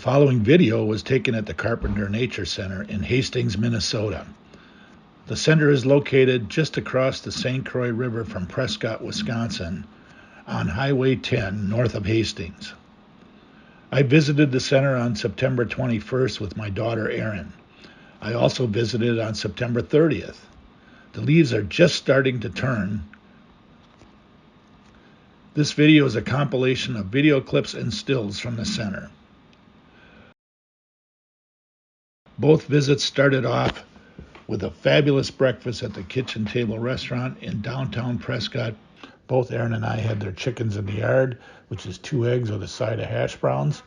following video was taken at the Carpenter Nature Center in Hastings, Minnesota. The center is located just across the St. Croix River from Prescott, Wisconsin, on Highway 10 north of Hastings. I visited the center on September 21st with my daughter Erin. I also visited on September 30th. The leaves are just starting to turn. This video is a compilation of video clips and stills from the center. Both visits started off with a fabulous breakfast at the Kitchen Table Restaurant in downtown Prescott. Both Erin and I had their chickens in the yard, which is 2 eggs with a side of hash browns.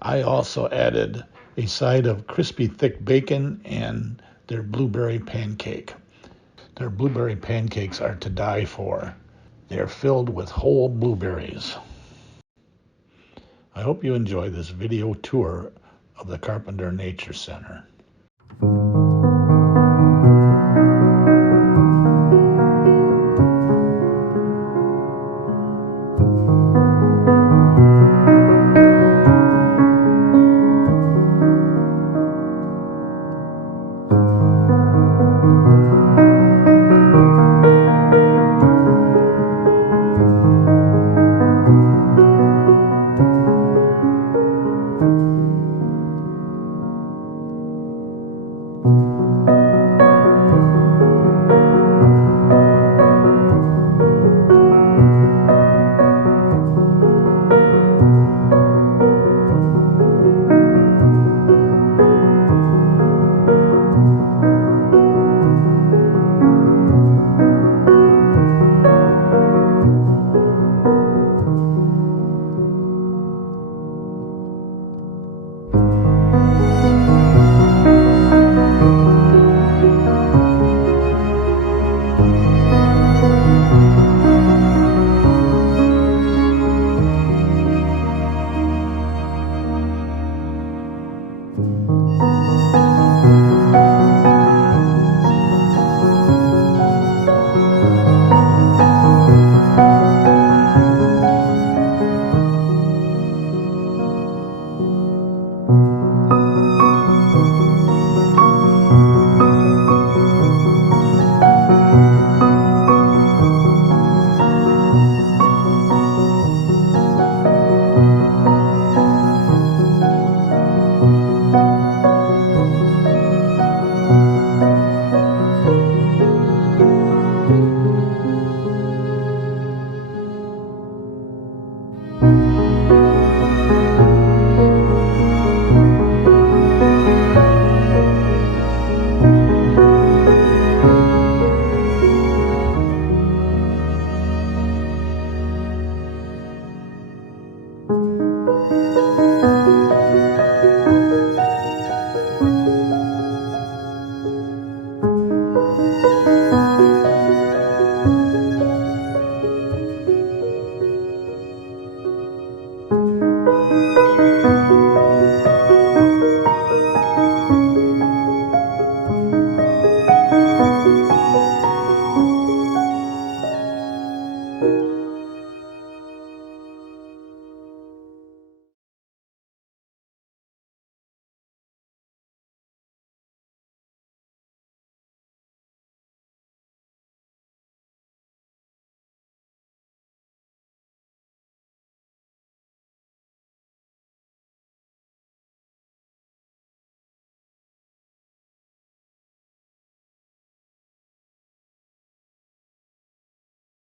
I also added a side of crispy thick bacon and their blueberry pancake. Their blueberry pancakes are to die for. They are filled with whole blueberries. I hope you enjoy this video tour of the Carpenter Nature Center.